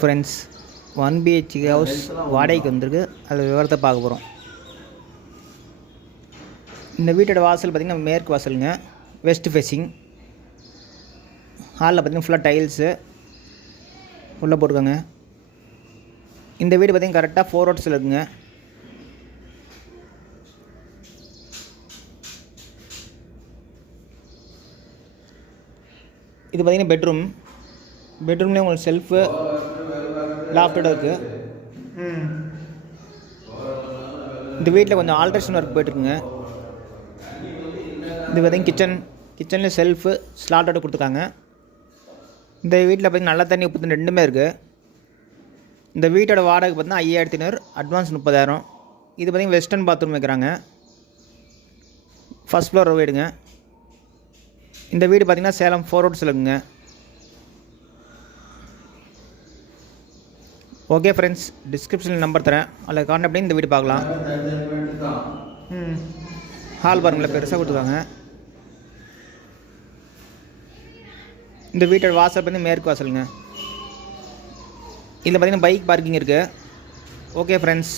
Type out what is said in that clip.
Friends, 1 BHK house வாடகைக்கு வந்திருக்கு. அதில் விவரத்தை பார்க்க போகிறோம். இந்த வீட்டோட வாசல் பார்த்திங்கன்னா மேற்கு வாசலுங்க, வெஸ்ட் ஃபேஸிங். ஹாலில் பார்த்திங்கன்னா ஃபுல்லாக டைல்ஸு உள்ளே போட்டுக்கோங்க. இந்த வீடு பார்த்திங்கன்னா கரெக்டாக 4 ரோட்ஸில் இருக்குங்க. இது பார்த்திங்கன்னா பெட்ரூம்லேயே உங்களுக்கு செல்ஃபு லாஃப்டோட இருக்குது. இந்த வீட்டில் கொஞ்சம் ஆல்ட்ரேஷன் ஒர்க் போய்ட்டுருக்குங்க. இது பார்த்திங்கன்னா கிச்சனில் செல்ஃபு ஸ்லாட்டோட கொடுத்துருக்காங்க. இந்த வீட்டில் பார்த்திங்கன்னா நல்ல தண்ணி உப்பு தண்ணி ரெண்டுமே இருக்குது. இந்த வீட்டோட வாடகை பார்த்திங்கன்னா 5500, அட்வான்ஸ் 30,000. இது பார்த்திங்கன்னா வெஸ்டர்ன் பாத்ரூம் வைக்கிறாங்க. ஃபஸ்ட் ஃப்ளோர் வீடுங்க. இந்த வீடு பார்த்திங்கன்னா சேலம் 4 ரோட்ஸில் இருக்குங்க. ஓகே ஃப்ரெண்ட்ஸ், டிஸ்கிரிப்ஷனில் நம்பர் தரேன், அதில் கான்டாக்ட் பண்ணி இந்த வீடு பார்க்கலாம். ஹால் பாருங்களேன், பெருசாக கொடுத்துருக்காங்க. இந்த வீட்டோட வாசல் பார்த்திங்கன்னா மேற்கு வாசலுங்க. இதில் பார்த்திங்கன்னா பைக் பார்க்கிங் இருக்குது. Okay friends.